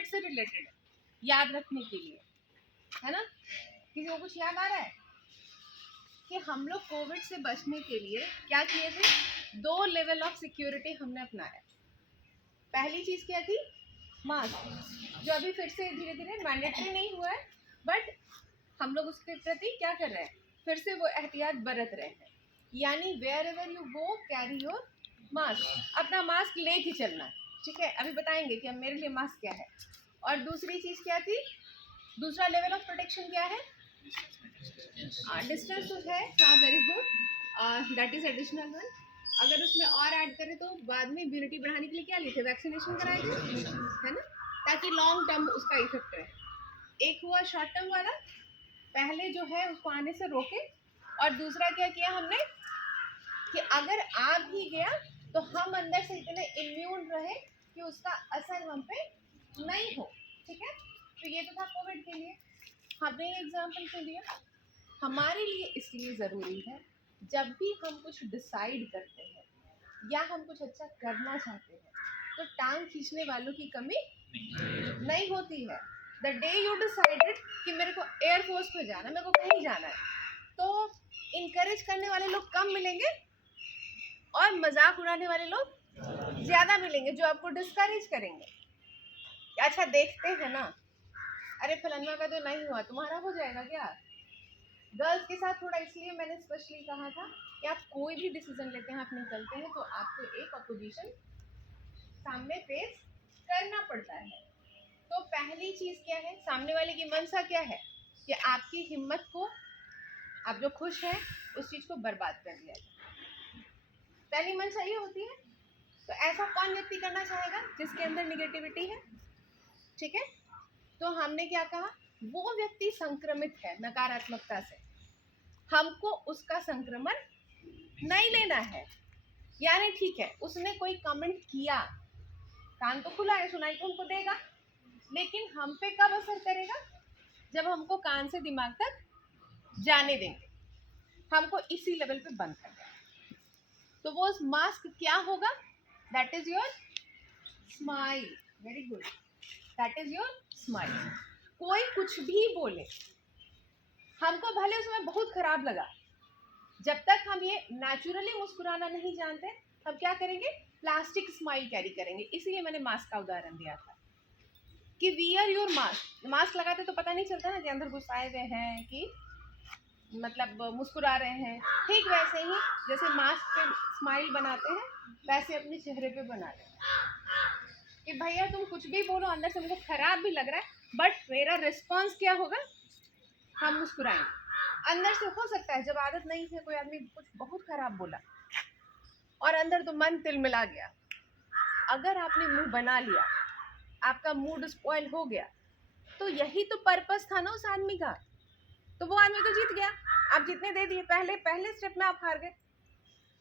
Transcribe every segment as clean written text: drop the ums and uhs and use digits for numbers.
Covid से related है, याद रखने के लिए, है ना। किसी को कुछ याद आ रहा है कि हम लोग कोविड से बचने के लिए क्या किए थे? 2 लेवल ऑफ सिक्योरिटी हमने अपनाया। पहली चीज क्या थी? मास्क, जो अभी फिर से धीरे धीरे मैंडेटरी नहीं हुआ है, बट हम लोग उसके प्रति क्या कर रहे हैं? फिर से वो एहतियात बरत रहे हैं, यानी wherever you go carry your mask. अपना मास्क लेके चलना है, ठीक है। अभी बताएंगे कि अब मेरे लिए मास्क क्या है। और दूसरी चीज क्या थी? दूसरा लेवल ऑफ प्रोटेक्शन क्या है? डिस्टेंस तो है, हाँ, very good, that is additional one. अगर उसमें और ऐड करें तो बाद में इम्यूनिटी बढ़ाने के लिए क्या लिए थे? वैक्सीनेशन कराए थे, है ना, ताकि लॉन्ग टर्म उसका इफेक्ट रहे। एक हुआ शॉर्ट टर्म वाला, पहले जो है उसको आने से रोके, और दूसरा क्या किया हमने कि अगर आ भी गया तो हम अंदर से इतने इम्यून रहे कि उसका असर हम पे नहीं हो, ठीक है। तो ये तो था कोविड के लिए, हमने एग्जाम्पल के लिए। हमारे लिए इसलिए ज़रूरी है जब भी हम कुछ डिसाइड करते हैं या हम कुछ अच्छा करना चाहते हैं तो टांग खींचने वालों की कमी नहीं होती है। द डे यू डिसाइडेड कि मेरे को एयरफोर्स पे जाना है, मेरे को कहीं जाना है, तो इनकरेज करने वाले लोग कम मिलेंगे और मजाक उड़ाने वाले लोग ज़्यादा मिलेंगे जो आपको डिस्करेज करेंगे। अच्छा देखते हैं ना, अरे फलाना का तो नहीं हुआ, तुम्हारा हो जाएगा क्या? गर्ल्स के साथ थोड़ा इसलिए मैंने स्पेशली कहा था कि आप कोई भी डिसीजन लेते हैं, आप निकलते हैं, तो आपको एक अपोजिशन सामने फेस करना पड़ता है। तो पहली चीज क्या है? सामने वाले की मनसा क्या है कि आपकी हिम्मत को, आप जो खुश हैं उस चीज को बर्बाद कर दिया जाए। पहली मनसा ये होती है। तो ऐसा कौन व्यक्ति करना चाहेगा जिसके अंदर निगेटिविटी है, ठीक है। तो हमने क्या कहा? वो व्यक्ति संक्रमित है नकारात्मकता से, हमको उसका संक्रमण नहीं लेना है। यानी ठीक है, उसने कोई कमेंट किया, कान तो खुला है, सुनाई तो हमको देगा, लेकिन हम पे कब असर करेगा? जब हमको कान से दिमाग तक जाने देंगे, हमको इसी लेवल पे बंद कर देंगे। तो वो मास्क क्या होगा? That is your smile. Very good, that is your smile. कोई कुछ भी बोले, हमको भले उसमें बहुत खराब लगा, जब तक हम ये नेचुरली मुस्कुराना नहीं जानते, हम क्या करेंगे? प्लास्टिक स्माइल कैरी करेंगे। इसीलिए मैंने मास्क का उदाहरण दिया था कि वियर योर मास्क। मास्क लगाते तो पता नहीं चलता ना कि अंदर गुस्साए हुए हैं कि मतलब मुस्कुरा रहे हैं। ठीक वैसे ही जैसे मास्क पे स्माइल बनाते हैं, वैसे अपने चेहरे पे बना लें कि भैया तुम कुछ भी बोलो, अंदर से मुझे खराब भी लग रहा है, बट मेरा रिस्पॉन्स क्या होगा? हम मुस्कुराएंगे। अंदर से हो सकता है जब आदत नहीं है, कोई आदमी कुछ बहुत खराब बोला और अंदर तो मन तिलमिला गया, अगर आपने मुंह बना लिया, आपका मूड स्पॉइल हो गया, तो यही तो पर्पस था ना उस आदमी का। तो वो आदमी तो जीत गया, आप जितने दे दिए, पहले स्टेप में आप हार गए।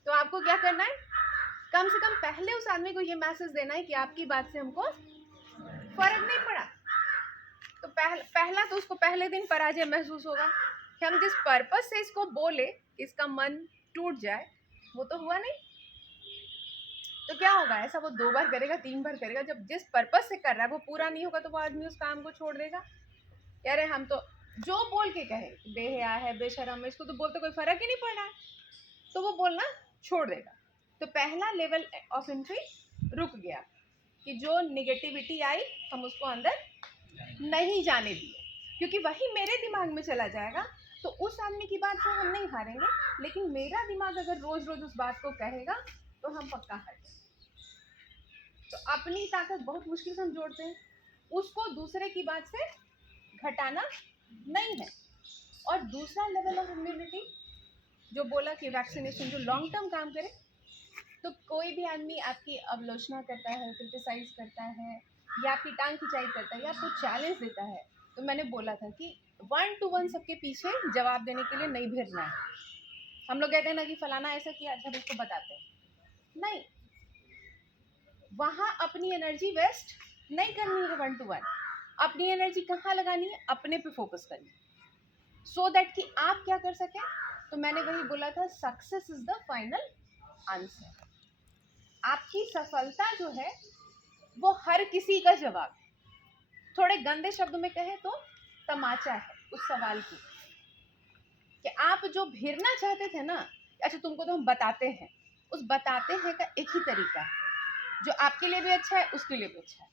तो आपको क्या करना है? कम से कम पहले उस आदमी को ये मैसेज देना है कि आपकी बात से हमको फर्क नहीं पड़ा। तो पहला तो उसको पहले दिन पराजय महसूस होगा कि हम जिस पर्पस से इसको बोले, इसका मन टूट जाए, वो तो हुआ नहीं। तो क्या होगा? ऐसा वो 2 बार करेगा, 3 बार करेगा, जब जिस पर्पस से कर रहा है वो पूरा नहीं होगा तो वो आदमी उस काम को छोड़ देगा। यार हम तो जो बोल के कहे बेहया है, बेशरम है, इसको तो बोलते कोई फर्क ही नहीं पड़ रहा है, तो वो बोलना छोड़ देगा। तो पहला लेवल ऑफ एंट्री रुक गया कि जो निगेटिविटी आई हम उसको अंदर नहीं जाने दिए, क्योंकि वही मेरे दिमाग में चला जाएगा। तो उस आदमी की बात से हम नहीं हारेंगे, लेकिन मेरा दिमाग अगर रोज रोज उस बात को कहेगा तो हम पक्का हार जाएंगे। तो अपनी ताकत बहुत मुश्किल से हम जोड़ते हैं, उसको दूसरे की बात से घटाना नहीं है। और दूसरा लेवल ऑफ इम्यूनिटी जो बोला कि वैक्सीनेशन जो लॉन्ग टर्म काम करे, तो कोई भी आदमी आपकी आलोचना करता है, क्रिटिसाइज करता है, या आपकी टांग खिंचाई करता है, या आपको चैलेंज देता है, तो मैंने बोला था कि 1 to 1 सबके पीछे जवाब देने के लिए नहीं भिड़ना है। हम लोग कहते हैं ना कि फलाना ऐसा किया, अच्छा उसको बताते हैं, नहीं, वहाँ अपनी एनर्जी वेस्ट नहीं करनी है 1 to 1। अपनी एनर्जी कहाँ लगानी है? अपने पे फोकस करनी है, सो दैट कि आप क्या कर सकें। तो मैंने वही बोला था, success is the final answer. आपकी सफलता जो है वो हर किसी का जवाब है, थोड़े गंदे शब्दों में कहे तो तमाचा है उस सवाल की, कि आप जो भिड़ना चाहते थे ना, अच्छा तुमको तो हम बताते हैं, उस बताते हैं का एक ही तरीका है जो आपके लिए भी अच्छा है, उसके लिए भी अच्छा है।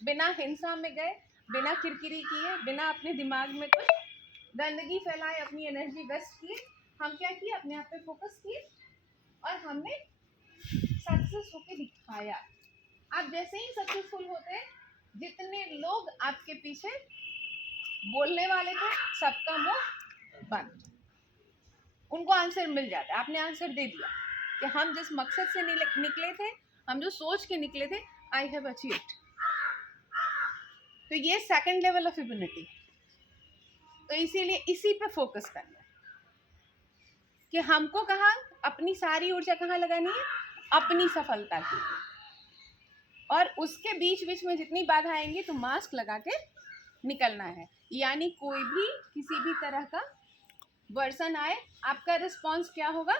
बिना हिंसा में गए, बिना किरकिरी किए, बिना अपने दिमाग में कुछ गंदगी फैलाए, अपनी एनर्जी वेस्ट किए, हम क्या किए, अपने आप पे फोकस किए और हमने सक्सेस होके दिखाया। आप जैसे ही सक्सेसफुल होते हैं, जितने लोग आपके पीछे बोलने वाले थे सबका मुंह बंद, उनको आंसर मिल जाता है। आपने आंसर दे दिया कि हम जिस मकसद से निकले थे, हम जो सोच के निकले थे, आई हैव अचीव्ड। तो ये सेकंड लेवल ऑफ इम्यूनिटी। तो इसीलिए इसी पे फोकस करना है कि हमको कहाँ अपनी सारी ऊर्जा कहाँ लगानी है, अपनी सफलता की। और उसके बीच बीच में जितनी बाधा आएंगी तो मास्क लगा के निकलना है। यानी कोई भी किसी भी तरह का वर्सन आए, आपका रिस्पॉन्स क्या होगा,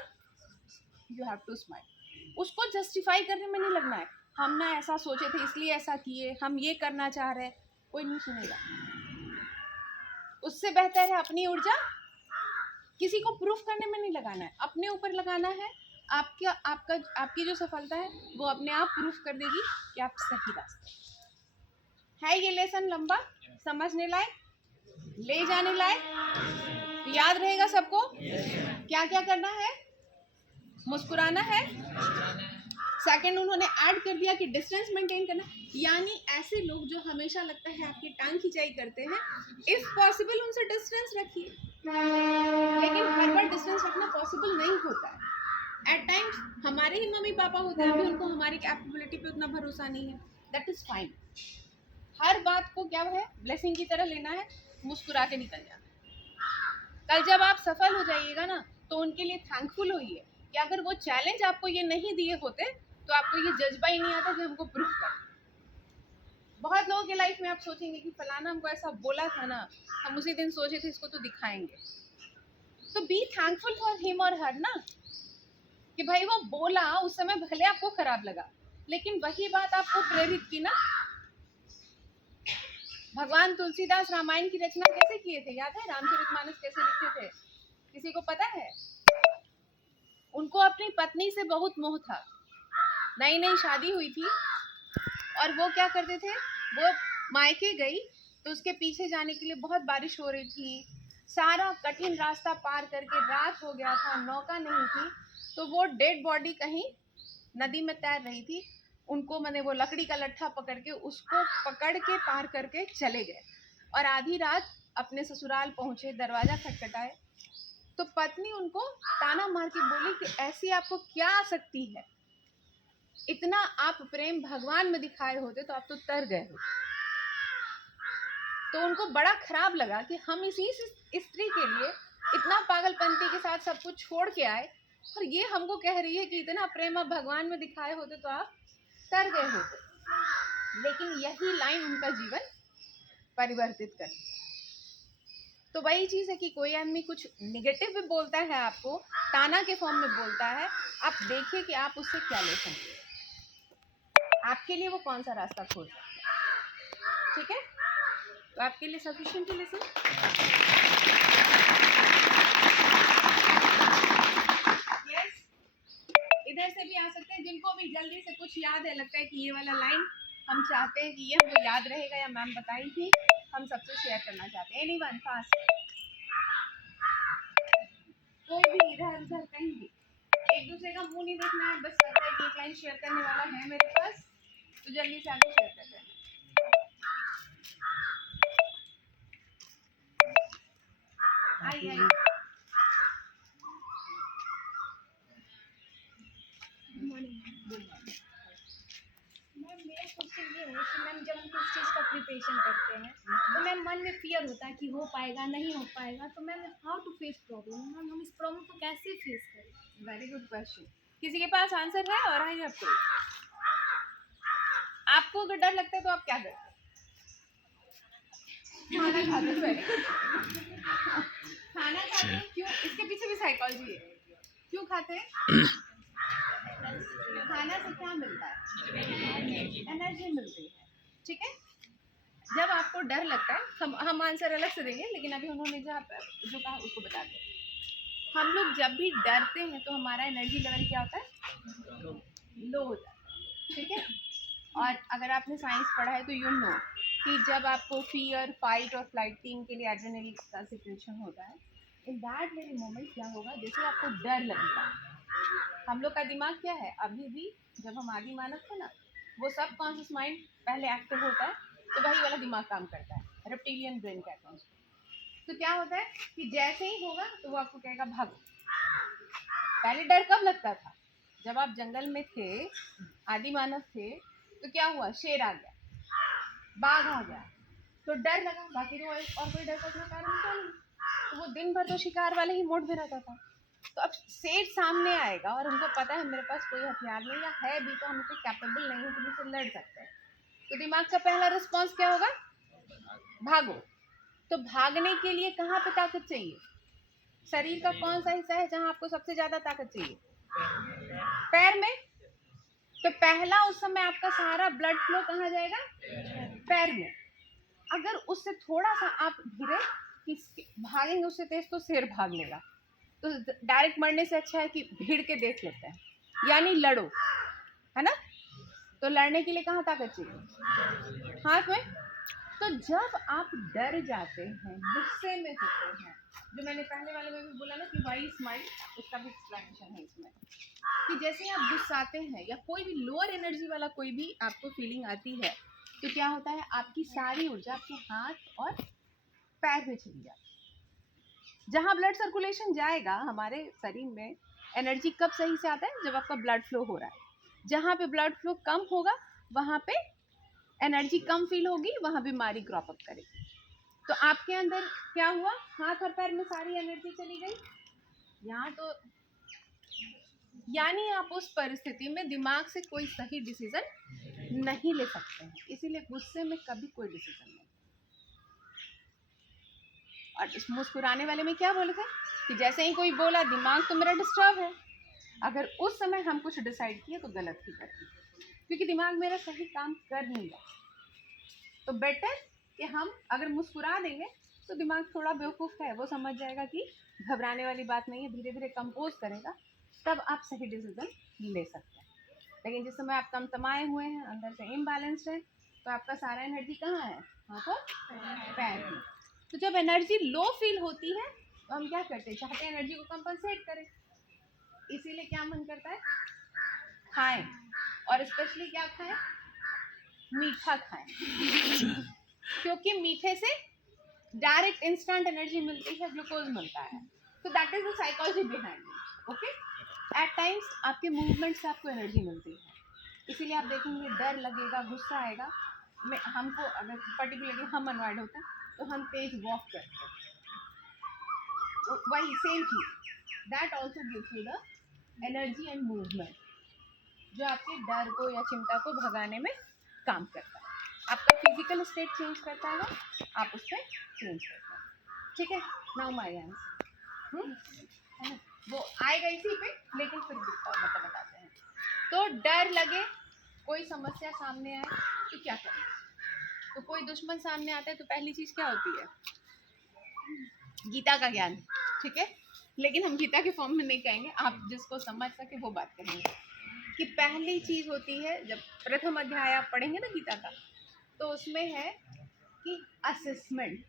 यू हैव टू स्माइल। उसको जस्टिफाई करने में नहीं लगना है, हम ना ऐसा सोचे थे इसलिए ऐसा किए, हम ये करना चाह रहे हैं, कोई नहीं सुनेगा। उससे बेहतर है अपनी ऊर्जा किसी को प्रूफ करने में नहीं लगाना है, अपने ऊपर लगाना है। आपकी जो सफलता है वो अपने आप प्रूफ कर देगी कि आप सही रास्ते है। ये लेसन लंबा, समझने लायक, ले जाने लायक, याद रहेगा सबको। क्या क्या करना है, मुस्कुराना है। सेकंड उन्होंने ऐड कर दिया कि डिस्टेंस मेंटेन करना, यानी ऐसे लोग जो हमेशा लगता है आपकी टांग खिंचाई करते हैं, इफ पॉसिबल उनसे डिस्टेंस रखिए। लेकिन हर बार डिस्टेंस रखना पॉसिबल नहीं होता है। एट टाइम्स हमारे ही मम्मी पापा होते हैं, अभी उनको हमारी कैपेबिलिटी पे उतना भरोसा नहीं है, दैट इज फाइन। हर बात को क्या है, ब्लेसिंग की तरह लेना है, मुस्कुरा के निकल जाना है। कल जब आप सफल हो जाइएगा ना, तो उनके लिए थैंकफुल होइए कि अगर वो चैलेंज आपको ये नहीं दिए होते तो आपको ये जज्बा ही नहीं आता कि हमको प्रूफ कर। बहुत लोगों के लाइफ में आप सोचेंगे कि फलाना हमको ऐसा बोला था ना, हम उसी दिन सोचे थे इसको तो दिखाएंगे। तो बी थैंकफुल फॉर हिम और हर ना, कि भाई वो बोला, उस समय भले आपको खराब लगा, लेकिन वही बात आपको प्रेरित की ना। भगवान तुलसीदास रामायण की रचना कैसे किए थे, याद है? रामचरितमानस कैसे लिखे थे, किसी को पता है? उनको अपनी पत्नी से बहुत मोह था, नई नई शादी हुई थी, और वो क्या करते थे, वो मायके गई तो उसके पीछे जाने के लिए बहुत बारिश हो रही थी, सारा कठिन रास्ता पार करके रात हो गया था, नौका नहीं थी, तो वो डेड बॉडी कहीं नदी में तैर रही थी। उनको मैंने वो लकड़ी का लट्ठा पकड़ के उसको पकड़ के पार करके चले गए, और आधी रात अपने ससुराल पहुंचे, दरवाजा खटखटाए तो पत्नी उनको ताना मार के बोली कि ऐसी आपको क्या आसक्ति है, इतना आप प्रेम भगवान में दिखाए होते तो आप तो तर गए होते। तो उनको बड़ा खराब लगा कि हम इसी स्त्री के लिए इतना पागलपंती के साथ सब कुछ छोड़ के आए, और ये हमको कह रही है कि इतना प्रेम आप भगवान में दिखाए होते तो आप तर गए होते। लेकिन यही लाइन उनका जीवन परिवर्तित कर दिया। तो वही चीज है कि कोई आदमी कुछ निगेटिव भी बोलता है, आपको ताना के फॉर्म में बोलता है, आप देखिए कि आप उससे क्या ले सकते हैं, आपके लिए वो कौन सा रास्ता खोल सकते हैं। ठीक है, तो आपके लिए सफिशिएंट लेसन। यस, इधर से भी आ सकते हैं, जिनको भी जल्दी से कुछ याद है, लगता है कि ये वाला लाइन हम चाहते हैं कि ये हमको याद रहेगा, या मैम बताई थी, हम सबसे शेयर करना चाहते हैं। एनीवन फास्ट, कोई भी इधर उधर कहीं भी, एक दूसरे का मुंह नहीं देखना है, बस लगता है कि एक लाइन शेयर करने वाला है मेरे पास, तो जल्दी से आगे शेयर कर देना। आइए मैम, मेरा क्वेश्चन ये है कि मैम जब हम किस चीज़ का प्रिपरेशन करते हैं तो मैम मन में फियर होता है कि हो पाएगा नहीं हो पाएगा, तो ma'am how to face problem, ma'am हम इस प्रॉब्लम को कैसे फेस करें? Very good question. किसी के पास आंसर है? और आई आपको आपको अगर डर लगता है तो आप क्या करते हैं? खाना खाते हैं। खाना खाते हैं क्यों? इसके पीछे भी साइकोलॉजी है। क्यों खाते हैं? खाना से क्या मिलता है? एनर्जी मिलती है। ठीक है, जब आपको डर लगता है, हम आंसर अलग से देंगे, लेकिन अभी उन्होंने जो कहा उसको बता दें। हम लोग जब भी डरते हैं तो हमारा एनर्जी लेवल क्या होता है? लो हो जाता है, ठीक है। और अगर आपने साइंस पढ़ा है तो यू नो कि जब आपको फियर, फाइट और फ्लाइट, तीन के लिए एड्रेनलिन का सिक्रेशन होता है, इन दैट वेरी मोमेंट क्या होगा, जैसे आपको डर लगेगा, हम लोग का दिमाग क्या है, अभी भी जब हम आदि मानव थे ना, वो सब कॉन्शियस माइंड पहले एक्टिव होता है, तो वही वाला दिमाग काम करता है, रेप्टिलियन ब्रेन कहते हैं उसको। तो क्या होता है कि जैसे ही होगा तो वो आपको कहेगा भागो। पहले डर कब लगता था? जब आप जंगल में थे, आदि मानव थे, तो क्या हुआ, शेर आ गया, बाघ आ गया, तो डर लगा, बाकी तो और कोई डर का इतना कारण था नहीं, तो वो दिन भर तो शिकार वाले ही मोड में रहता था। तो अब शेर सामने आएगा और उनको पता है मेरे पास कोई हथियार नहीं, या है भी तो हम इतने कैपेबल नहीं है कि मुझसे लड़ सकते हैं, तो दिमाग का पहला रिस्पॉन्स क्या होगा, भागो। तो भागने के लिए कहाँ पे ताकत चाहिए? शरीर का कौन सा हिस्सा है जहाँ आपको सबसे ज्यादा ताकत चाहिए? पैर में। तो पहला उस समय आपका सारा ब्लड फ्लो कहाँ जाएगा? पैर में। अगर उससे थोड़ा सा आप धीरे भागेंगे उससे तेज, तो शेर भाग लेगा। तो डायरेक्ट मरने से अच्छा है कि भीड़ के देख लेते हैं, यानी लड़ो, है ना। तो लड़ने के लिए कहाँ ताकत चाहिए? हाथ में। तो जब आप डर जाते हैं, गुस्से में होते हैं, जो मैंने पहले वाले में भी बोला ना कि वाई स्माइल, उसका भी एक्सप्लेनेशन है इसमें, कि जैसे आप गुस्साते हैं या कोई भी लोअर एनर्जी वाला कोई भी आपको फीलिंग आती है, तो क्या होता है, आपकी सारी ऊर्जा आपके हाथ और पैर में चली जाती है। जहाँ ब्लड सर्कुलेशन जाएगा हमारे शरीर में, एनर्जी कब सही से आता है? जब आपका ब्लड फ्लो हो रहा है। जहाँ पे ब्लड फ्लो कम होगा वहाँ पे एनर्जी कम फील होगी, वहाँ बीमारी क्रॉप अप करेगी। तो आपके अंदर क्या हुआ, हाथ और पैर में सारी एनर्जी चली गई यहाँ, तो यानी आप उस परिस्थिति में दिमाग से कोई सही डिसीजन नहीं ले सकते हैं, इसीलिए गुस्से में कभी कोई डिसीजन नहीं। और इस मुस्कुराने वाले में क्या बोले थे कि जैसे ही कोई बोला दिमाग तो मेरा डिस्टर्ब है, अगर उस समय हम कुछ डिसाइड किए तो गलत ही करते, क्योंकि दिमाग मेरा सही काम कर नहीं रहा। तो बेटर कि हम अगर मुस्कुरा देंगे तो दिमाग थोड़ा बेवकूफ़ है, वो समझ जाएगा कि घबराने वाली बात नहीं है, धीरे धीरे कंपोज करेगा, तब आप सही डिसीजन ले सकते हैं। लेकिन जिस समय आप तमतमाए हुए हैं, अंदर से इम्बैलेंस्ड है, तो आपका सारा एनर्जी कहाँ है? हाथ और पैर में। तो जब एनर्जी लो फील होती है तो हम क्या करते हैं, चाहते हैं एनर्जी को कंपनसेट करें, इसीलिए क्या मन करता है, खाएं, और स्पेशली क्या खाएं, मीठा खाएं, क्योंकि मीठे से डायरेक्ट इंस्टेंट एनर्जी मिलती है, ग्लूकोज मिलता है। तो that is the psychology behind it. Okay, at times आपके मूवमेंट से आपको एनर्जी मिलती है, इसीलिए आप देखेंगे डर लगेगा, गुस्सा आएगा, हमको अगर पर्टिकुलरली हम अनवाइड होते हैं तो हम तेज वॉक करते हैं, वही सेम चीज, that also gives you the energy and movement, जो आपके डर को या चिंता को भगाने में काम करता है। आपका फिजिकल स्टेट चेंज करता है, आप उस पर चेंज करते हैं, ठीक है। नाउ माय आंसर, वो आएगा इसी पे, लेकिन फिर मतलब बताते हैं। तो डर लगे, कोई समस्या सामने आए तो क्या करें? तो कोई दुश्मन सामने आता है तो पहली चीज क्या होती है? गीता का ज्ञान, ठीक है। लेकिन हम गीता के फॉर्म में नहीं कहेंगे, आप जिसको समझ सके वो बात करेंगे। कि पहली चीज होती है, जब प्रथम अध्याय आप पढ़ेंगे ना गीता का, तो उसमें है कि असेसमेंट।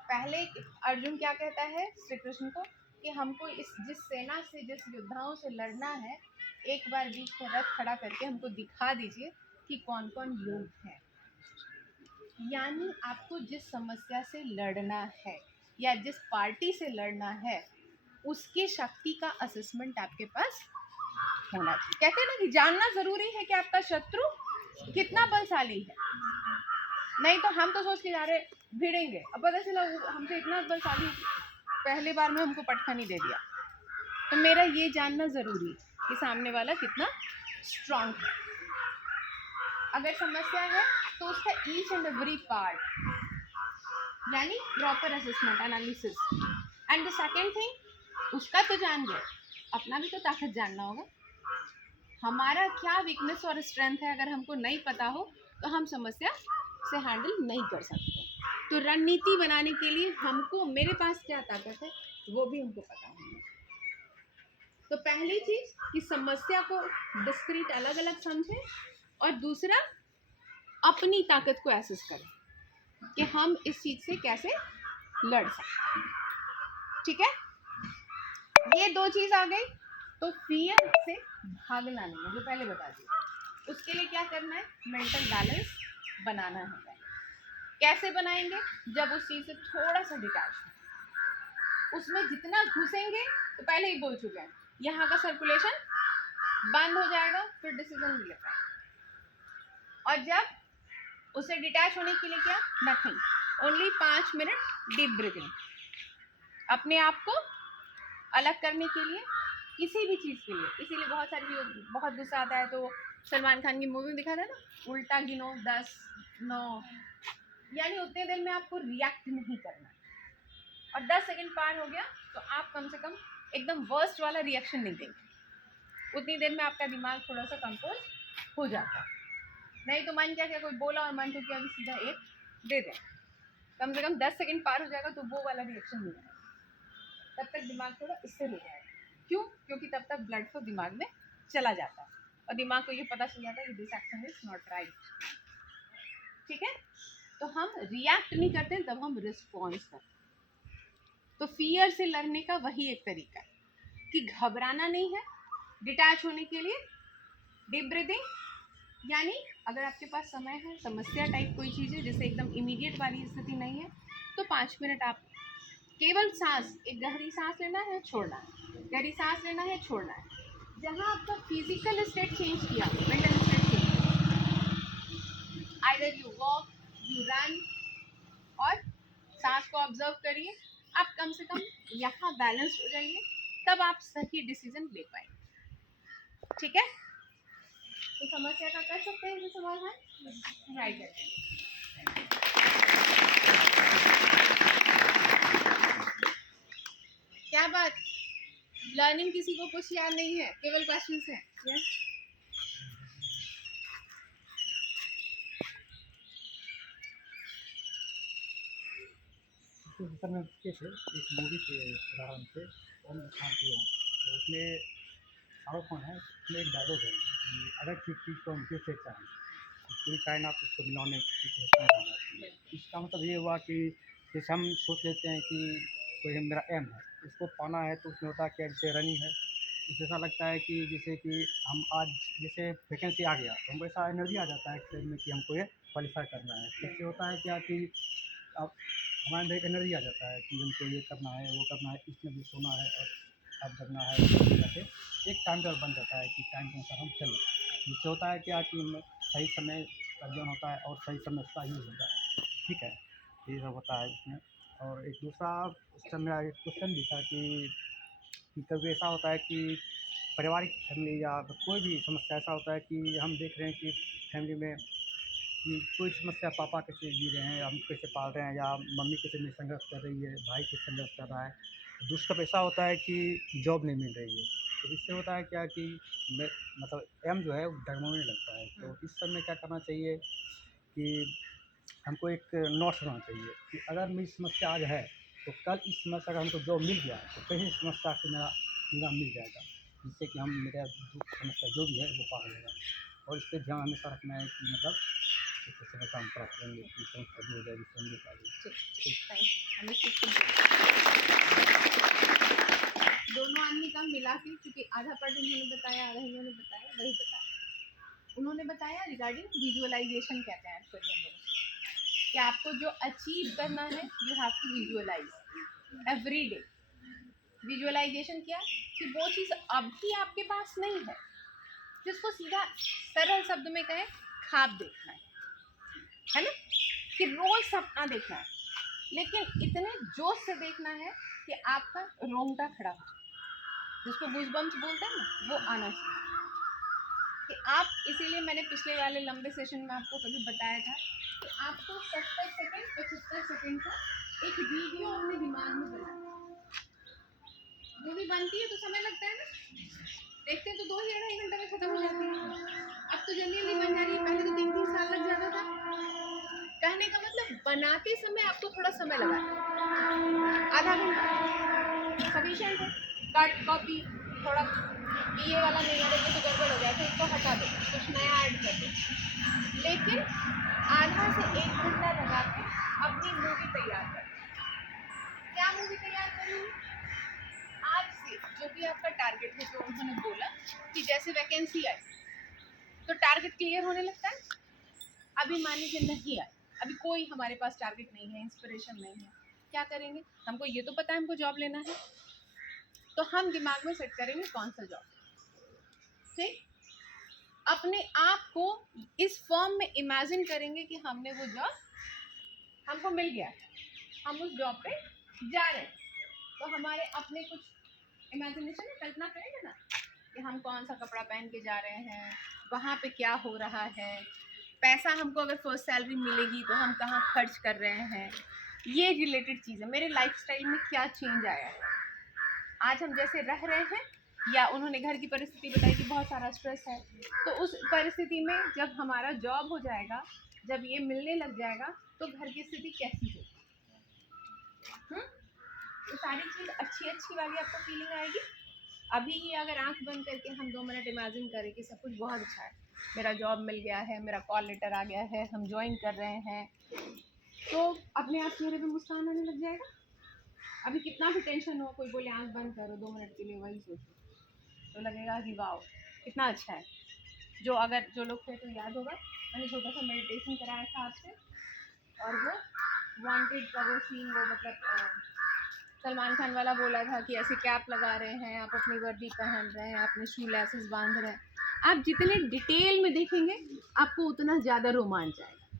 पहले अर्जुन क्या कहता है श्री कृष्ण को कि हमको जिस सेना से, जिस योद्धाओं से लड़ना है, एक बार बीच में रथ खड़ा करके हमको दिखा दीजिए कि कौन कौन लोग हैं। यानी आपको जिस समस्या से लड़ना है या जिस पार्टी से लड़ना है, उसकी शक्ति का असेसमेंट आपके पास होना चाहिए। कहते हैं ना कि जानना जरूरी है कि आपका शत्रु कितना बलशाली है, नहीं तो हम तो सोच के जा रहे भिड़ेंगे, अब पता चला हमसे इतना बलशाली, पहले बार में हमको पटखा नहीं दे दिया। तो मेरा ये जानना जरूरी कि सामने वाला कितना स्ट्रांग है। अगर समस्या है तो उसका ईच एंड एवरी पार्ट, यानी proper assessment, analysis. And the second thing, उसका तो जान गए, अपना भी तो ताकत जानना होगा, हमारा क्या वीकनेस और स्ट्रेंथ है। अगर हमको नहीं पता हो तो हम समस्या से हैंडल नहीं कर सकते। तो रणनीति बनाने के लिए हमको मेरे पास क्या ताकत है वो भी हमको पता होना। तो पहली चीज कि समस्या को डिस्क्रीट अलग अलग समझें, और दूसरा अपनी ताकत को एसेस करें कि हम इस चीज से कैसे लड़ सकते हैं। ठीक है, ये दो चीज आ गई। तो फियर से भागना नहीं है, जो पहले बता दिया। उसके लिए क्या करना है, मेंटल बैलेंस बनाना है। कैसे बनाएंगे, जब उस चीज से थोड़ा सा डिटैच हो, उसमें जितना घुसेंगे, तो पहले ही बोल चुके हैं, यहाँ का सर्कुलेशन बंद हो जाएगा, फिर डिसीजन नहीं ले पाएंगे। और जब उसे डिटैच होने के लिए क्या, nothing, only 5 minute deep breathing, अपने आप को अलग करने के लिए, किसी भी चीज़ के लिए। इसीलिए बहुत सारी चीज़, बहुत गुस्सा आता है तो सलमान खान की मूवी में दिखा था ना, उल्टा गिनो 10 9, यानी उतने देर में आपको रिएक्ट नहीं करना, और 10 सेकंड पार हो गया तो आप कम से कम एकदम वर्स्ट वाला रिएक्शन नहीं देंगे। उतनी देर में आपका दिमाग थोड़ा सा कंपोज हो जाता है। नहीं तो मन क्या कोई बोला और मन तो क्या अभी सीधा एक दे दें, कम से कम 10 सेकंड पार हो जाएगा तो वो वाला रिएक्शन नहीं आएगा। तब तक दिमाग थोड़ा इससे हो जाएगा। क्यों, क्योंकि तब तक ब्लड फ्लो दिमाग में चला जाता है और दिमाग को ये पता चल जाता है कि this action is not right. ठीक है, तो हम रिएक्ट नहीं करते, तब हम रिस्पॉन्स करते। तो फियर से लड़ने का वही एक तरीका है कि घबराना नहीं है, डिटैच होने के लिए डीप ब्रीथिंग, यानी अगर आपके पास समय है, समस्या टाइप कोई चीज़ है जिससे एकदम इमीडिएट वाली स्थिति नहीं है, तो 5 मिनट आप केवल सांस, एक गहरी सांस लेना है, छोड़ना है, गहरी सांस लेना है, छोड़ना है। जहाँ आपका फिजिकल स्टेट चेंज किया, मेंटल स्टेट चेंज किया, either you walk, you run, और सांस को ऑब्जर्व करिए, आप कम से कम यहाँ बैलेंस हो जाइए, तब आप सही डिसीजन ले पाएंगे। ठीक है, तो समस्या का कर सकते हैं जो समाधान, राइट। क्या बात, लर्निंग किसी को कुछ याद नहीं है, केवल क्वेश्चंस हैं। यस, सर मैं कैसे एक मूवी के उदाहरण से ओम शांति ओम, तो उसमें शाहरुख खान है, उसमें एक डायलॉग है कि अगर किसी चीज़ को हम फिर से चाहें तो पूरी कायनात उसको मिलाने की कोशिश कर जाती है। इसका मतलब ये हुआ कि जैसे हम सोच लेते हैं कि कोई मेरा एम है, इसको पाना है, तो उसमें होता है कि जैसे रनिंग है, उससे ऐसा लगता है कि जैसे कि हम आज जैसे वैकेंसी आ गया तो हमको ऐसा एनर्जी आ जाता है एक्सरसाइज में कि हमको ये क्वालिफाई करना है। इससे होता है क्या कि अब हमारे अंदर एक एनर्जी आ जाता है कि हमको ये करना है, वो करना है, इसमें भी सोना है और अब जगना है, जैसे एक टाइम टेबल बन जाता है कि टाइम के अनुसार हम चलें। जिससे होता है क्या कि सही समय का ज्ञान होता है और सही समय उसका यूज़ होता है। ठीक है, ये सब होता है इसमें। और एक दूसरा क्वेश्चन, मेरा एक क्वेश्चन भी था कि कभी ऐसा होता है कि पारिवारिक फैमिली या कोई भी समस्या ऐसा होता है कि हम देख रहे हैं कि फैमिली में कि कोई समस्या, पापा कैसे जी रहे हैं, हम कैसे पाल रहे हैं, या मम्मी कैसे में संघर्ष कर रही है, भाई कैसे संघर्ष कर रहा है। दूसरा ऐसा होता है कि जॉब नहीं मिल रही है, तो इससे होता है क्या कि मतलब एम जो है वो डगमगने लगता है। तो इस समय क्या करना चाहिए कि हमको एक नोट्स बनाना चाहिए कि अगर मेरी समस्या आज है तो कल इस समस्या का हमको जॉब मिल गया तो कहीं समस्या से मेरा निदान मिल जाएगा, जिससे कि हम मेरा दुख समस्या जो भी है वो पार होगा। और इस पर ध्यान हमेशा रखना है कि मतलब इस समय काम प्राप्त करेंगे कि समस्या दूर हो जाएगी, समझ पाएगी। दोनों आदमी का मिला के, क्योंकि आधा पार्ट उन्होंने बताया, आधा इन्होंने बताया, वही बताया। उन्होंने बताया रिगार्डिंग विजुअलाइजेशन कहते हैं एक्चुअली हम लोग कि आपको जो अचीव करना है you have to visualise every day. Visualisation क्या, कि वो चीज़ अभी आपके पास नहीं है, जिसको सीधा सरल शब्द में कहें ख्वाब देखना है ना, कि रोज सपना देखना है, लेकिन इतने जोश से देखना है कि आपका रोंगटा खड़ा हो, जिसको गूज़बम्प्स बोलते हैं ना, वो आना चाहिए। कि आप, इसीलिए मैंने पिछले वाले लंबे सेशन में आपको कभी बताया था कि आपको 70 सेकंड 75 सेकंड का एक वीडियो अपने दिमाग में बनाना। मूवी बनती है तो समय लगता है ना, देखते हैं तो 2 या 2.5 घंटे में खत्म हो जाती है। अब तो जल्दी जल्दी बन जा रही है, पहले तो 3-3 साल लग जाता था। कहने का मतलब बनाते समय आपको थोड़ा समय लगा, आधा घंटा सफिशिएंट है। कट कॉपी थोड़ा ये वाला नहीं आ रहा तो गड़बड़ हो जाए तो इसको हटा दो, कुछ नया ऐड कर दो, लेकिन आधा से 1 घंटा लगा के अपनी मूवी तैयार कर। क्या मूवी तैयार करूँ? आज से जो भी आपका टारगेट है, जो उन्होंने बोला कि जैसे वैकेंसी आई तो टारगेट क्लियर होने लगता है। अभी मान लीजिए नहीं आए, अभी कोई हमारे पास टारगेट नहीं है, इंस्पिरेशन नहीं है, क्या करेंगे? हमको ये तो पता है हमको जॉब लेना है, तो हम दिमाग में सेट करेंगे कौन सा जॉब, ठीक? अपने आप को इस फॉर्म में इमेजिन करेंगे कि हमने वो जॉब हमको मिल गया, हम उस जॉब पे जा रहे हैं, तो हमारे अपने कुछ इमेजिनेशन में कल्पना करेंगे ना कि हम कौन सा कपड़ा पहन के जा रहे हैं, वहाँ पे क्या हो रहा है, पैसा हमको अगर फर्स्ट सैलरी मिलेगी तो हम कहाँ खर्च कर रहे हैं, ये रिलेटेड चीज़ें, मेरे लाइफस्टाइल में क्या चेंज आया है, आज हम जैसे रह रहे हैं, या उन्होंने घर की परिस्थिति बताई कि बहुत सारा स्ट्रेस है, तो उस परिस्थिति में जब हमारा जॉब हो जाएगा, जब ये मिलने लग जाएगा तो घर की स्थिति कैसी होगी, तो सारी चीज़ अच्छी अच्छी वाली आपको फीलिंग आएगी। अभी ही अगर आंख बंद करके हम 2 मिनट इमेजिन करें कि सब कुछ बहुत अच्छा है, मेरा जॉब मिल गया है, मेरा कॉल लेटर आ गया है, हम ज्वाइन कर रहे हैं, तो अपने आप चेहरे पे मुस्कान आने लग जाएगा। अभी कितना भी टेंशन हो, कोई बोले आंख बंद करो 2 मिनट के लिए, वही सोचो तो लगेगा कि वाओ कितना अच्छा है। जो लोग थे तो याद होगा, मैंने छोटा सा मेडिटेशन कराया था आपसे, और वो वांटेड का वो सीन, वो मतलब सलमान खान वाला बोला था कि ऐसे कैप लगा रहे हैं, आप अपनी वर्दी पहन रहे हैं, अपने शू लेसेस बांध रहे हैं, आप जितने डिटेल में देखेंगे आपको उतना ज़्यादा रोमांच आएगा,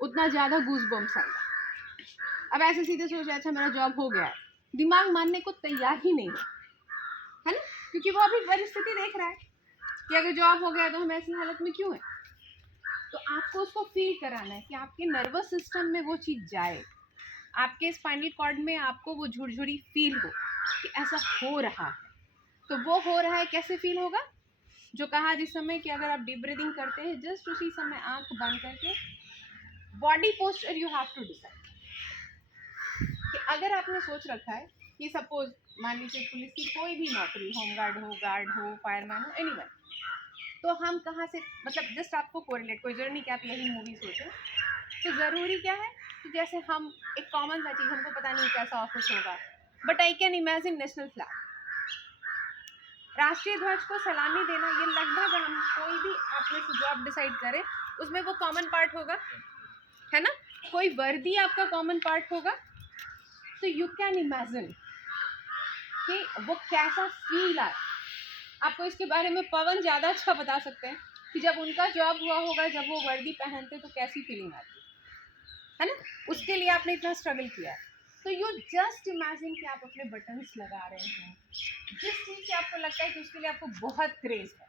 उतना ज़्यादा गूज बम्स आएगा। अब ऐसे सीधे सोच, अच्छा मेरा जॉब हो गया है, दिमाग मानने को तैयार ही नहीं है ना, क्योंकि वो अभी परिस्थिति देख रहा है कि अगर जॉब हो गया तो हम ऐसी हालत में क्यों हैं। तो आपको उसको फील कराना है कि आपके नर्वस सिस्टम में वो चीज़ जाए, आपके स्पाइनल कॉर्ड में आपको वो झुरझुरी फील हो कि ऐसा हो रहा है। तो वो हो रहा है कैसे फील होगा? जो कहा जिस समय कि अगर आप डीप ब्रीदिंग करते हैं, जस्ट उसी समय आंख बंद करके body posture you have to decide कि अगर आपने सोच रखा है कि सपोज मान लीजिए पुलिस की कोई भी नौकरी, होमगार्ड हो, गार्ड हो, फायरमैन हो, एनीवन, तो हम कहाँ से, मतलब जस्ट आपको कोरिलेट, कोई जरूरी नहीं कि आप यही मूवी सोचें, तो ज़रूरी क्या है, तो जैसे हम एक कॉमन सा चीज़, हमको पता नहीं कैसा ऑफिस होगा, but I can imagine national flag, राष्ट्रीय ध्वज को सलामी देना, ये लगभग हम कोई भी आपने जॉब डिसाइड करें उसमें वो कॉमन पार्ट होगा, है ना, कोई वर्दी आपका कॉमन पार्ट होगा, तो यू कैन इमेजिन कि वो कैसा फील आए। आपको इसके बारे में पवन ज़्यादा अच्छा बता सकते हैं कि जब उनका जॉब हुआ होगा, जब वो वर्दी पहनते तो कैसी फीलिंग आती है ना, उसके लिए आपने इतना स्ट्रगल किया है। तो यू जस्ट इमेजिन कि आप अपने बटन्स लगा रहे हैं, जिस चीज़ से आपको लगता है कि उसके लिए आपको बहुत क्रेज है,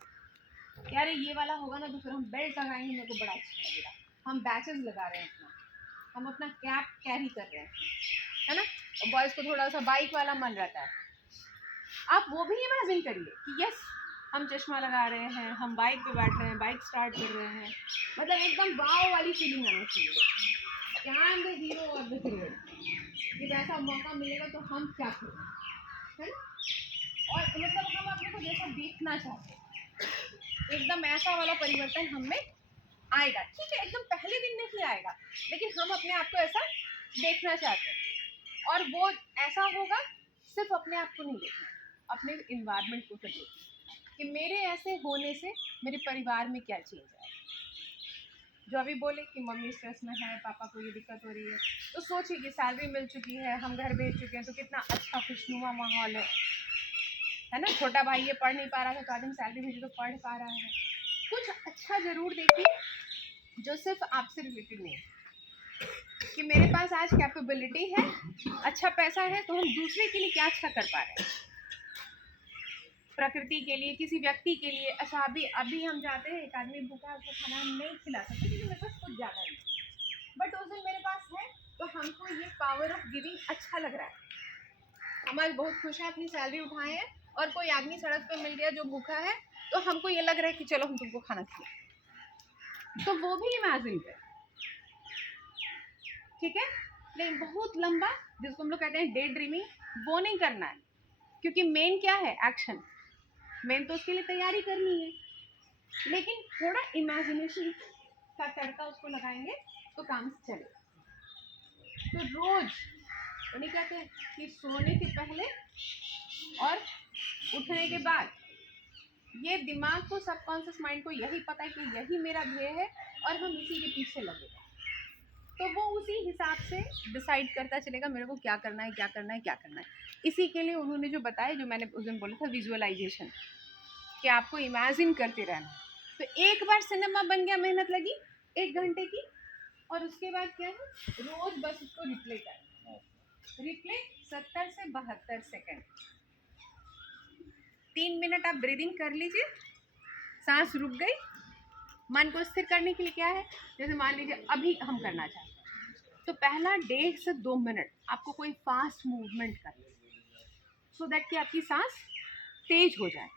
यार ये वाला होगा ना तो फिर हम बेल्ट लगाएंगे, मेरे को बड़ा अच्छा लगेगा, हम बैचेस लगा रहे हैं अपना, हम अपना कैप कैरी कर रहे हैं, है ना, और बॉयज़ को थोड़ा सा बाइक वाला मन रहता है, आप वो भी इमेजिन करिए कि यस हम चश्मा लगा रहे हैं, हम बाइक पे बैठ रहे हैं, बाइक स्टार्ट कर रहे हैं, मतलब एकदम वाव वाली फीलिंग आनी चाहिए कि I am the hero of the period, कि ऐसा मौका मिलेगा तो हम क्या करें, है ना, और मतलब हम अपने को जैसा देखना चाहते हैं, एकदम ऐसा वाला परिवर्तन हम में आएगा, ठीक है, एकदम पहले दिन नहीं आएगा, लेकिन हम अपने आप को ऐसा देखना चाहते हैं, और वो ऐसा होगा सिर्फ अपने आप को नहीं देखना, अपने इन्वायरमेंट को देखना कि मेरे ऐसे होने से मेरे परिवार में क्या चेंज आए। जो अभी बोले कि मम्मी स्ट्रेस में है, पापा को ये दिक्कत हो रही है, तो सोचिए कि सैलरी मिल चुकी है, हम घर भेज चुके हैं, तो कितना अच्छा खुशनुमा माहौल है ना, छोटा भाई ये पढ़ नहीं पा रहा था तो आज हम सैलरी भेजे तो पढ़ पा रहा है। कुछ अच्छा ज़रूर देखिए जो सिर्फ आपसे रिलेटेड नहीं है, कि मेरे पास आज कैपेबिलिटी है, अच्छा पैसा है, तो हम दूसरे के लिए क्या अच्छा कर पा रहे हैं, प्रकृति के लिए, किसी व्यक्ति के लिए। अच्छा अभी हम जाते हैं, एक आदमी भूखा है, उसको खाना हम नहीं खिला सकते क्योंकि मेरे पास कुछ ज़्यादा नहीं, बट उस दिन मेरे पास है, तो हमको ये पावर ऑफ गिविंग अच्छा लग रहा है। हम आज बहुत खुश हैं, अपनी सैलरी उठाए हैं, और कोई आदमी सड़क पे मिल गया जो भूखा है, तो हमको ये लग रहा है कि चलो हम तुमको खाना खिलाएं, तो वो भी इमेजिन करें। ठीक है, लेकिन बहुत लंबा जिसको हम लोग कहते हैं डे ड्रीमिंग, वो नहीं करना है, क्योंकि मेन क्या है, एक्शन। मेन तो उसके लिए तैयारी करनी है, लेकिन थोड़ा इमेजिनेशन का तड़का उसको लगाएंगे तो काम चले। तो रोज उन्हें कहते हैं कि सोने के पहले और उठने के बाद, ये दिमाग को, सबकॉन्शियस माइंड को यही पता है कि यही मेरा ध्येय है और हम इसी के पीछे लगेगा, तो वो उसी हिसाब से डिसाइड करता चलेगा मेरे को क्या करना है, क्या करना है, क्या करना है। इसी के लिए उन्होंने जो बताया, जो मैंने उस दिन बोला था, विजुअलाइजेशन, कि आपको इमेजिन करते रहना। तो एक बार सिनेमा बन गया, मेहनत लगी 1 घंटे की, और उसके बाद क्या है, रोज बस उसको रिप्ले करना। रिप्ले 70 से 72 सेकंड, 3 मिनट आप ब्रीदिंग कर लीजिए, सांस रुक गई। मन को स्थिर करने के लिए क्या है, जैसे मान लीजिए अभी हम करना चाहते हैं, तो पहला 1.5 से 2 मिनट आपको कोई फास्ट मूवमेंट करना, सो दैट कि आपकी सांस तेज हो जाए।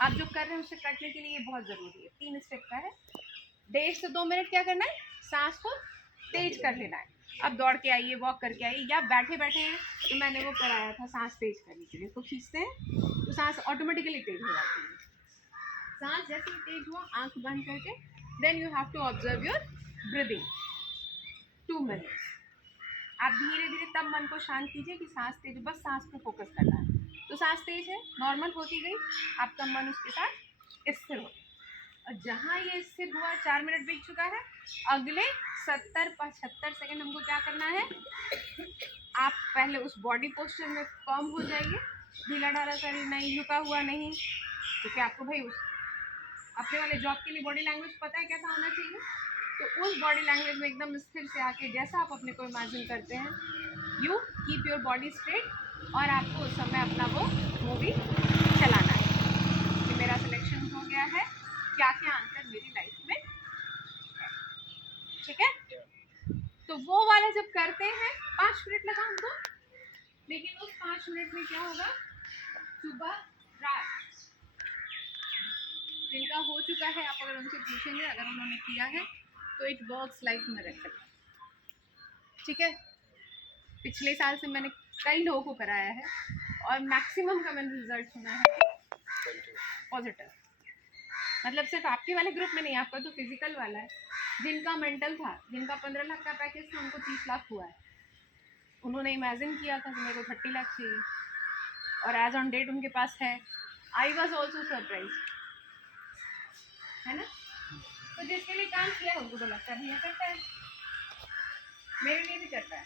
आप जो कर रहे हैं उससे कटने के लिए ये बहुत ज़रूरी है। 3 स्टेप का है। 1.5 से 2 मिनट क्या करना है, सांस को तेज कर लेना है। अब दौड़ के आइए, वॉक करके आइए, या बैठे बैठे हैं तो मैंने वो कराया था सांस तेज करने के लिए, तो खींचते हैं तो सांस ऑटोमेटिकली तेज हो जाती है। सांस जैसे ही तेज हुआ, आंख बंद करके, then you have to observe your breathing 2 minutes. आप धीरे धीरे तब मन को शांत कीजिए कि सांस तेज, बस सांस पे फोकस करना है। तो सांस तेज है, नॉर्मल होती गई, आपका मन उसके साथ स्थिर हो गया। और जहाँ ये स्थिर हुआ, 4 मिनट बीत चुका है, अगले 70-75 सेकंड हमको क्या करना है, आप पहले उस बॉडी पोस्चर में फर्म हो जाइए, ढीला ढाला शरीर नहीं, झुका हुआ नहीं, क्योंकि आपको भाई उस अपने वाले जॉब के लिए बॉडी लैंग्वेज पता है कैसा होना चाहिए। तो उस बॉडी लैंग्वेज में एकदम स्थिर से आके, जैसा आप अपने को इमेजिन करते हैं, you keep your body straight, और आपको उस समय अपना वो मूवी चलाना है कि मेरा सिलेक्शन हो गया है, क्या क्या आंसर मेरी लाइफ में है। ठीक है, तो वो वाला जब करते हैं 5 मिनट लगा हमको, लेकिन उस 5 मिनट में क्या होगा, सुबह रात जिनका हो चुका है, आप अगर उनसे पूछेंगे, अगर उन्होंने किया है, तो इट वर्क्स लाइक मिरेकल। ठीक है, पिछले साल से मैंने कई लोगों को कराया है, और मैक्सिमम का मैंने रिजल्ट सुना है पॉजिटिव। मतलब सिर्फ आपके वाले ग्रुप में नहीं, आपका तो फिजिकल वाला है, जिनका मेंटल था, जिनका 15 लाख का पैकेज था, उनको 30 लाख हुआ है। उन्होंने इमेजिन किया था कि मेरे को 30 लाख चाहिए, और एज ऑन डेट उनके पास है। आई वॉज ऑल्सो सरप्राइज, है ना। तो जिसके लिए काम किया है उनको तो लगता है भैया करता है, मेरे लिए भी करता है।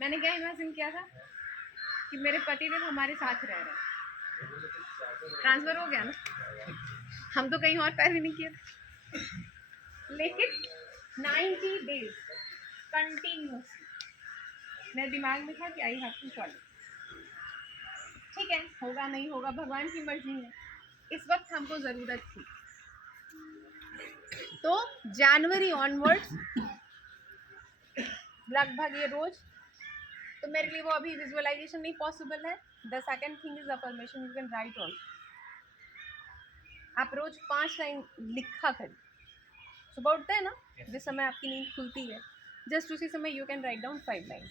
मैंने क्या इमेजिन किया था कि मेरे पतिदेव हमारे साथ रह रहे हैं, ट्रांसफ़र हो गया ना, हम तो कहीं और पैर भी नहीं किए थे, लेकिन 90 डेज कंटिन्यूसली मेरे दिमाग में था कि आई हैव टू फॉलो। ठीक है, होगा नहीं होगा भगवान की मर्जी है, इस वक्त हमको ज़रूरत थी। तो जनवरी ऑनवर्ड्स लगभग ये रोज, तो मेरे लिए वो अभी विजुअलाइजेशन नहीं पॉसिबल है। The second thing is affirmation, you can right on. आप रोज 5 लाइन लिखा करें, सुबह उठते हैं ना, जिस समय आपकी नींद खुलती है, जस्ट उसी समय you can write down 5 lines,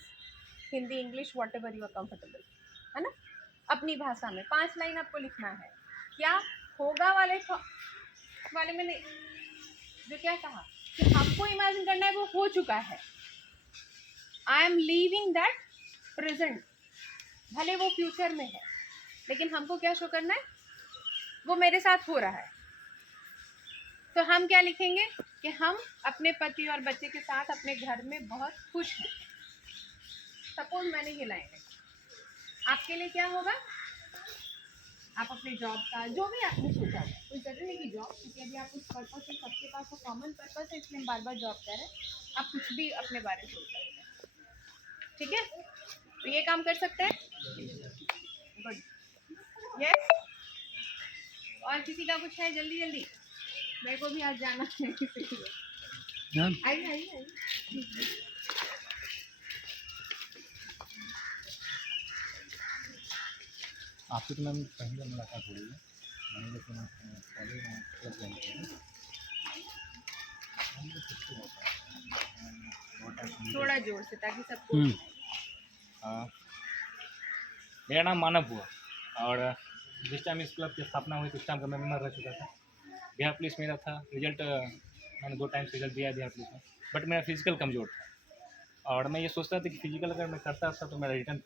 Hindi English whatever you are comfortable, है ना, अपनी भाषा में 5 लाइन आपको लिखना है। क्या होगा वाले में नहीं, जो क्या कहा कि हमको इमेजिन करना है, वो हो चुका है। I am leaving that present, भले वो फ्यूचर में है, लेकिन हमको क्या शो करना है, वो मेरे साथ हो रहा है। तो हम क्या लिखेंगे कि हम अपने पति और बच्चे के साथ अपने घर में बहुत खुश हैं। सपोज मैंने ये लाइन है, आपके लिए क्या होगा, आप अपने जॉब का जो भी आपने सोचा है, कोई जरूरी नहीं कि जॉब, क्योंकि अभी आप उस पर्पज से, सबके पास वो कॉमन पर्पज है, इसलिए हम बार बार जॉब कह रहे हैं, आप कुछ भी अपने बारे में सोच सकते हैं। ठीक है, तो ये काम कर सकते हैं। Good, yes. और किसी का कुछ है, जल्दी जल्दी, मेरे को भी आज जाना है किसी के लिए। आइए। आपसे तो मैम पहले मुलाकात हो रही है, मैंने लेकिन पहले थोड़ा जोर से ताकि सबको मेरा नाम मानव हुआ और जिस टाइम इस क्लब की स्थापना हुई उस टाइम का मैं मेंबर रह चुका था। बिहार पुलिस मेरा था, रिजल्ट मैंने 2 टाइम से रिजल्ट दिया बिहार पुलिस में, बट मेरा फिजिकल कमज़ोर था और मैं ये सोचता था कि फिजिकल अगर मैं करता था तो मेरा रिटर्न